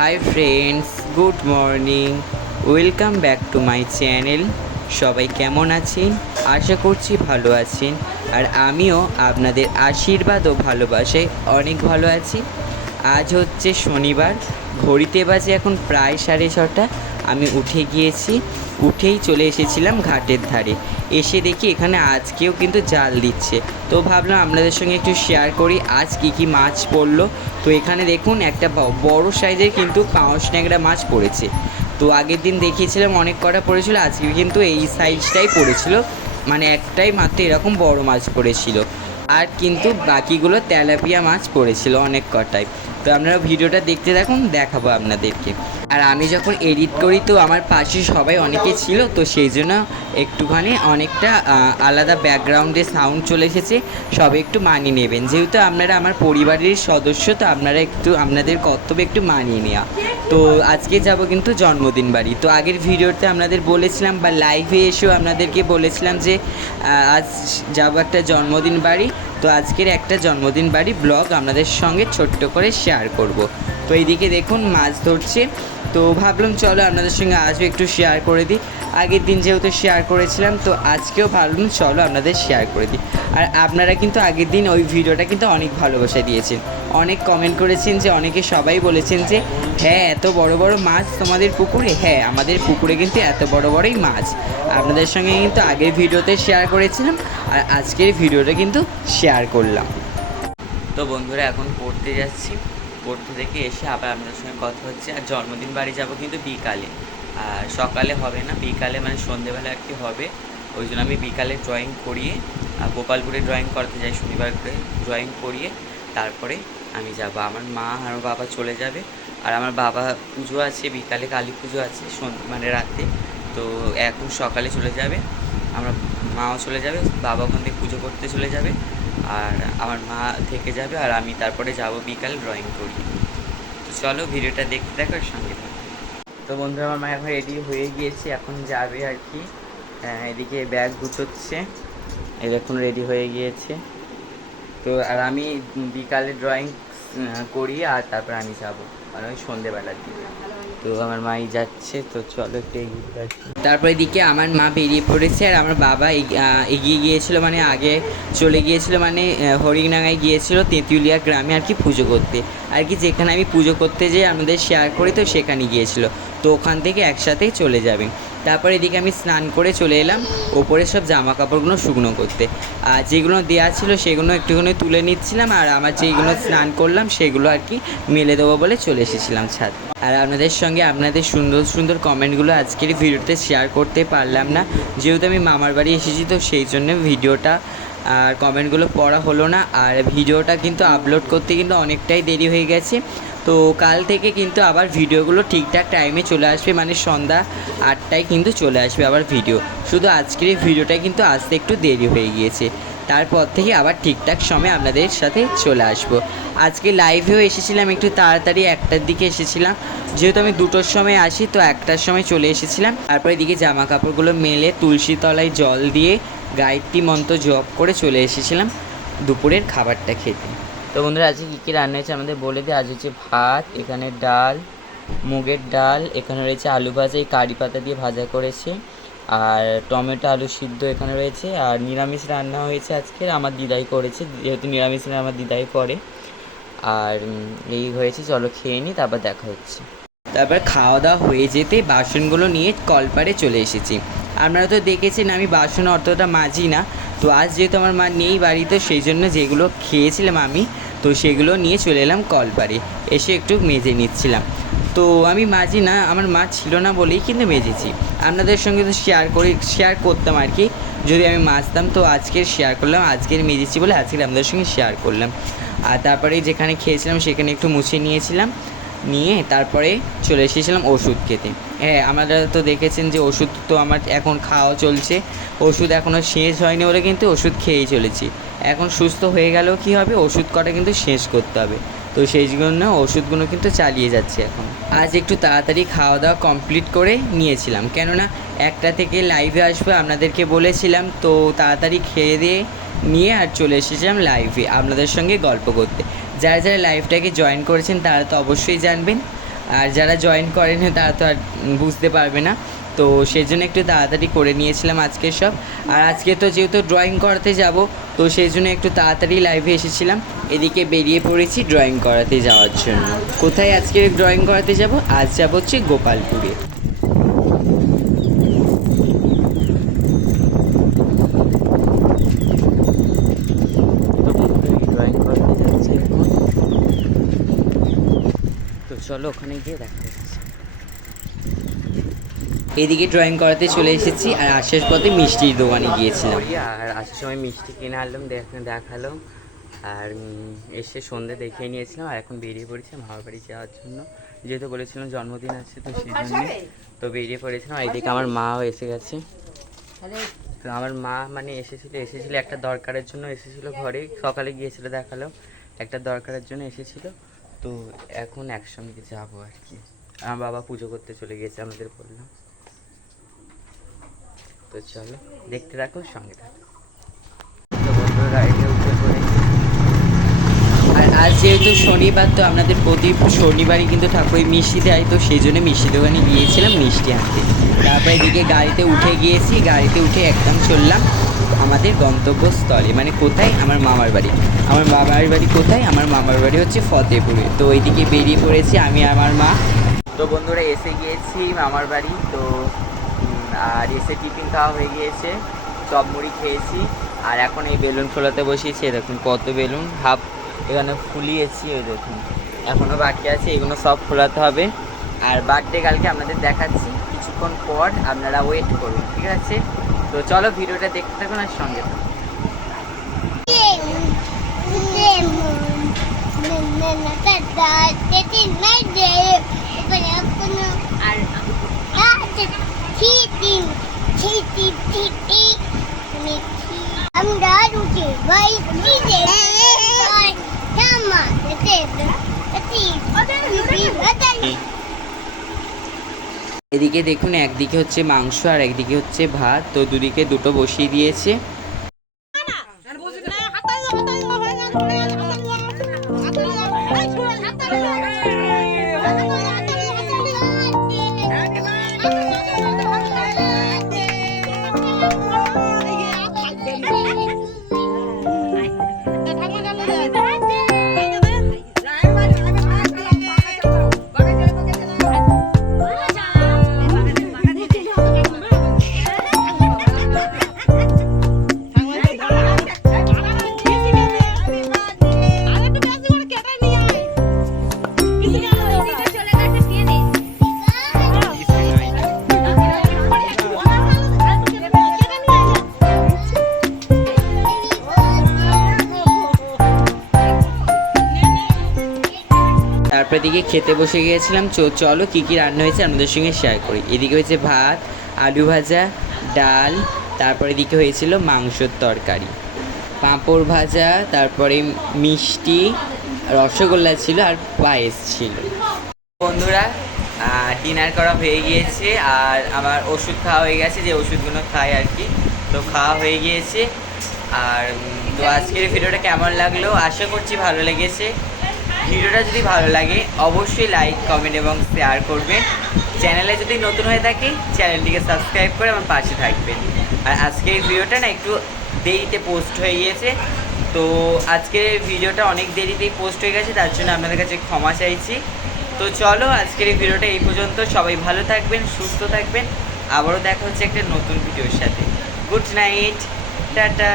Hi friends, good morning. Welcome back to my channel. সবাই কেমন আছেন? আশা করছি ভালো আছেন। আর আমিও আপনাদের আশীর্বাদ ও ভালোবাসায় অনেক ভালো আছি। আজ হচ্ছে শনিবার, ঘড়িতে বাজে এখন প্রায় 6:30। আমি উঠে গিয়েছি, উঠেই চলে এসেছিলাম ঘাটের ধারে। এসে দেখি এখানে আজকেও কিন্তু জাল দিচ্ছে। তো ভাবলাম আপনাদের সঙ্গে একটু শেয়ার করি আজ কী মাছ পড়লো। তো এখানে দেখুন একটা বড় সাইজের কিন্তু পাউস ন্যাংরা মাছ পড়েছে। তো আগের দিন দেখিয়েছিলাম অনেক কটা পড়েছিল, আজকে কিন্তু এই সাইজটাই পড়েছিল, মানে একটাই মাত্র এরকম বড় মাছ পড়েছিল। আর কিন্তু বাকিগুলো তেলাপিয়া মাছ পড়েছিল অনেক কটাই। তো আপনারা ভিডিওটা দেখতে থাকুন, দেখাবো আপনাদেরকে। আর আমি যখন এডিট করি তো আমার পাশে সবাই অনেকে ছিল, তো সেই জন্য একটুখানি অনেকটা আলাদা ব্যাকগ্রাউন্ডে সাউন্ড চলে এসেছে। সবাই একটু মানিয়ে নেবেন, যেহেতু আপনারা আমার পরিবারের সদস্য, তো আপনারা একটু আপনাদের কর্তব্য একটু মানিয়ে নেওয়া। তো আজকে যাব কিন্তু জন্মদিন বাড়ি। তো আগের ভিডিওতে আপনাদের বলেছিলাম বা লাইভে এসেও আপনাদেরকে বলেছিলাম যে আজ যাব একটা জন্মদিন বাড়ি। তো আজকের একটা জন্মদিন বাড়ি ব্লগ আপনাদের সঙ্গে ছোট্ট করে শেয়ার করব। তো এইদিকে দেখুন মাছ ধরছে, তো ভাবলাম চলো আপনাদের সঙ্গে আজও একটু শেয়ার করে দিই। আগের দিন যেহেতু শেয়ার করেছিলাম, তো আজকেও ভাবলাম চলো আপনাদের শেয়ার করে দিই। আর আপনারা কিন্তু আগের দিন ওই ভিডিওটা কিন্তু অনেক ভালোবাসা দিয়েছেন, অনেক কমেন্ট করেছেন, যে অনেকে সবাই বলেছেন যে হ্যাঁ এত বড় বড় মাছ তোমাদের পুকুরে। হ্যাঁ, আমাদের পুকুরে কিন্তু এত বড় বড়ই মাছ। আপনাদের সঙ্গে কিন্তু আগের ভিডিওতে শেয়ার করেছিলাম, আর আজকের ভিডিওটা কিন্তু শেয়ার করলাম। তো বন্ধুরা এখন পড়তে যাচ্ছি, পড়তে থেকে এসে আবার আপনাদের সঙ্গে কথা হচ্ছে। আর জন্মদিন বাড়ি যাব কিন্তু বিকালে, আর সকালে হবে না, বিকালে মানে সন্ধেবেলা আর কি হবে। ওই জন্য আমি বিকালে ড্রয়িং করিয়ে গোপালপুরে ড্রয়িং করতে যাই, শনিবার করে ড্রয়িং করিয়ে তারপরে আমি যাব। আমার মা আর আমার বাবা চলে যাবে। আর আমার বাবা পুজো আছে বিকালে, কালী পুজো আছে মানে রাতে। তো এখন সকালে চলে যাবে, আমার মাও চলে যাবে, বাবা ওখান থেকে পুজো করতে চলে যাবে, আর আমার মা থেকে যাবে, আর আমি তারপরে যাব বিকাল ড্রয়িং করি। তো চলো ভিডিওটা দেখতে থাকো, সঙ্গে থাকো। তো বন্ধুরা আমার মা এখন রেডি হয়ে গিয়েছে, এখন যাবে আর কি। এদিকে ব্যাগ গুছোচ্ছে, এই দেখুন রেডি হয়ে গিয়েছে। তো আর আমি বিকালে ড্রয়িং করি, আর তারপর আমি যাব মানে ওই সন্ধেবেলার দিকে। তো আমার মাই যাচ্ছে, তো চলো একটু এগিয়ে যাচ্ছি। তারপরে দিকে আমার মা বেরিয়ে পড়েছে, আর আমার বাবা এগিয়ে গিয়েছিল, মানে আগে চলে গিয়েছিল, মানে হরিণাঙ্গায় গিয়েছিল তেঁতুলিয়া গ্রামে আর কি পুজো করতে। আর কি যেখানে আমি পুজো করতে যাই আমাদের শেয়ার করি, তো সেখানে গিয়েছিল। তো ওখান থেকে একসাথেই চলে যাবে। তারপরে এদিকে আমি স্নান করে চলে এলাম ওপরে সব জামা কাপড়গুলো শুকনো করতে। আর যেগুলো দেওয়া ছিল সেগুলো একটুখানি তুলে নিচ্ছিলাম, আর আমার যেগুলো স্নান করলাম সেগুলো আর কি মেলে দেবো বলে চলে এসেছিলাম ছাদ। আর আপনাদের সঙ্গে আপনাদের সুন্দর সুন্দর কমেন্টগুলো আজকের ভিডিওতে শেয়ার করতে পারলাম না, যেহেতু আমি মামার বাড়ি এসেছি, তো সেই জন্য ভিডিওটা আর কমেন্টগুলো পড়া হলো না। আর ভিডিওটা কিন্তু আপলোড করতে কিন্তু অনেকটাই দেরি হয়ে গেছে। তো কাল থেকে কিন্তু আবার ভিডিওগুলো ঠিকঠাক টাইমে চলে আসবে, মানে সন্ধ্যা 8টায় কিন্তু চলে আসবে আবার ভিডিও। শুধু আজকের এই ভিডিওটাই কিন্তু আসতে একটু দেরি হয়ে গিয়েছে, তারপর থেকে আবার ঠিকঠাক সময় আপনাদের সাথে চলে আসবো। আজকে লাইভেও এসেছিলাম একটু তাড়াতাড়ি, 1টার দিকে এসেছিলাম, যেহেতু আমি 2টোর সময় আসি, তো 1টার সময় চলে এসেছিলাম। তারপরে এদিকে জামা কাপড়গুলো মেলে তুলসী তলায় জল দিয়ে গায়ত্রী মন্ত্র জপ করে চলে এসেছিলাম দুপুরের খাবারটা খেতে। তো বন্ধুরা আজকে কী কী রান্না হয়েছে আমাদের বলে দিই। আজ হচ্ছে ভাত, এখানে ডাল, মুগের ডাল, এখানে রয়েছে আলু ভাজা, এই কারি পাতা দিয়ে ভাজা করেছে, আর টমেটো আলু সিদ্ধ এখানে রয়েছে। আর নিরামিষ রান্না হয়েছে আজকের, আমার দিদাই করেছে, যেহেতু নিরামিষ আমার দিদাই করে। আর এই হয়েছে, চলো খেয়ে নিই, তারপর দেখা হচ্ছে। তারপর খাওয়া দাওয়া হয়ে যেতে বাসনগুলো নিয়ে কলপারে চলে এসেছি। আপনারা তো দেখেছেন আমি বাসন অতটা মাজি না, তো আজ যেহেতু আমার মা নেই বাড়িতে, সেই জন্য যেগুলো খেয়েছিলাম আমি, তো সেগুলো নিয়ে চলে এলাম কলপারে, এসে একটু মেজে নিচ্ছিলাম। তো আমি মাজি না, আমার মা ছিল না বলেই কিন্তু মেজেছি। আপনাদের সঙ্গে তো শেয়ার করতাম আর কি, যদি আমি মাজতাম। তো আজকের শেয়ার করলাম, আজকের মেজেছি বলে আজকের আপনাদের সঙ্গে শেয়ার করলাম। আর তারপরে যেখানে খেয়েছিলাম সেখানে একটু মুছে নিয়েছিলাম, নিয়ে তারপরে চলে এসেছিলাম ওষুধ খেতে। হ্যাঁ, আপনারা তো দেখেছেন যে ওষুধ তো আমার এখন খাওয়া চলছে, ওষুধ এখনও শেষ হয়নি বলে কিন্তু ওষুধ খেয়েই চলেছি। এখন সুস্থ হয়ে গেলেও কী হবে, ওষুধ কটা কিন্তু শেষ করতে হবে, তো সেই জন্য ওষুধগুলো কিন্তু চালিয়ে যাচ্ছে এখন। আজ একটু তাড়াতাড়ি খাওয়া দাওয়া কমপ্লিট করে নিয়েছিলাম, কেননা 1টা থেকে লাইভে আসবে আপনাদেরকে বলেছিলাম। তো তাড়াতাড়ি খেয়ে দিয়ে নিয়ে আর চলে এসেছিলাম লাইভে আপনাদের সঙ্গে গল্প করতে। যারা যারা লাইভটাকে জয়েন করেছেন তারা তো অবশ্যই জানবেন। আর যারা জয়েন করেনি তারা তো আর বুঝতে পারবে না, তো সেই জন্য একটু তাড়াতাড়ি করে নিয়েছিলাম আজকে সব। আর আজকে তো যেহেতু ড্রয়িং করাতে যাব, তো সেই জন্য একটু তাড়াতাড়ি লাইভে এসেছিলাম। এদিকে বেরিয়ে পড়েছি ড্রয়িং করাতে যাওয়ার জন্য। কোথায় আজকে ড্রয়িং করাতে যাব? আজ যাব হচ্ছে গোপালপুরে। ড্রয়িং করাতে যাচ্ছি এখন, তো চলো ওখানে গিয়ে দেখা যাচ্ছে। এদিকে ড্রয়িং করাতে চলে এসেছি, আর আসার পথে মিষ্টির দোকানে গিয়েছিলাম। আর আসার সময় মিষ্টি কিনে আনলাম, দেখালো। আর এসে সন্ধ্যে দেখিয়ে নিয়েছিলাম, আর এখন বেরিয়ে পড়েছি মামার বাড়ি যাওয়ার জন্য। যেহেতু বলেছিলাম জন্মদিন আছে, তো সেই জন্য তো বেরিয়ে পড়েছিলাম। আর এদিকে আমার মাও এসে গেছে। তো আমার মা মানে এসেছিল একটা দরকারের জন্য এসেছিল ঘরে, সকালে গিয়েছিল দেখালো, একটা দরকারের জন্য এসেছিল। তো এখন একসঙ্গে যাবো আর কি। আমার বাবা পুজো করতে চলে গিয়েছে আমাদের বললাম। তো চলো দেখতে থাকো, সঙ্গে থাকো। তো বন্ধুরা গাড়িতে উঠে পড়েছি। আর আজ যেহেতু শনিবার, তো আপনাদের প্রতি শনিবারই কিন্তু ঠাকুর মিষ্টি দেয়, তো সেই জন্য মিষ্টি দোকানে গিয়েছিলাম মিষ্টি আনতে। তারপর এদিকে গাড়িতে উঠে গিয়েছি, গাড়িতে উঠে একদম চললাম আমাদের গন্তব্যস্থলে। মানে কোথায়? আমার মামার বাড়ি। আমার মামার বাড়ি কোথায়? আমার মামার বাড়ি হচ্ছে ফতেপুরে। তো এইদিকে বেরিয়ে পড়েছি আমি আমার মা। তো বন্ধুরা এসে গিয়েছি মামার বাড়ি। তো আর এসে টিফিন খাওয়া হয়ে গিয়েছে, চপ মুড়ি খেয়েছি। আর এখন এই বেলুন ফোলাতে বসিয়েছি, দেখুন কত বেলুন হাফ এখানে ফুলিয়েছি, ওই দেখুন এখনও বাকি আছে, এগুলো সব ফোলাতে হবে। আর বার্থডে কালকে আপনাদের দেখাচ্ছি কিছুক্ষণ পর, আপনারা ওয়েট করুন, ঠিক আছে? তো চলো ভিডিওটা দেখতে থাকুন আর সঙ্গে থাকুন। এদিকে দেখুন একদিকে হচ্ছে মাংস আর একদিকে হচ্ছে ভাত, তো দুদিকে দুটো বসিয়ে দিয়েছে। তারপর এদিকে খেতে বসে গিয়েছিলাম। চলো কী কী রান্না হয়েছে আপনাদের সঙ্গে শেয়ার করি। এদিকে হয়েছে ভাত, আলু ভাজা, ডাল, তারপর এদিকে হয়েছিল মাংসর তরকারি, পাঁপড় ভাজা, তারপরে মিষ্টি, রসগোল্লা ছিল আর পায়েস ছিল। বন্ধুরা ডিনার করা হয়ে গিয়েছে, আর আমার ওষুধ খাওয়া হয়ে গেছে, যে ওষুধগুলো খাই আর কি, তো খাওয়া হয়ে গিয়েছে। আর তো আজকের ভিডিওটা কেমন লাগলো, আশা করছি ভালো লেগেছে। ভিডিওটা যদি ভালো লাগে অবশ্যই লাইক, কমেন্ট এবং শেয়ার করবেন। চ্যানেলে যদি নতুন হয়ে থাকে চ্যানেলটিকে সাবস্ক্রাইব করে আমার পাশে থাকবেন। আর আজকের ভিডিওটা না একটু দেরিতে পোস্ট হয়ে গিয়েছে, তো আজকের ভিডিওটা অনেক দেরিতেই পোস্ট হয়ে গেছে, তার জন্য আপনাদের কাছে ক্ষমা চাইছি। তো চলো আজকের এই ভিডিওটা এই পর্যন্ত। সবাই ভালো থাকবেন, সুস্থ থাকবেন। আবারও দেখা হচ্ছে একটা নতুন ভিডিওর সাথে। Good night, tata.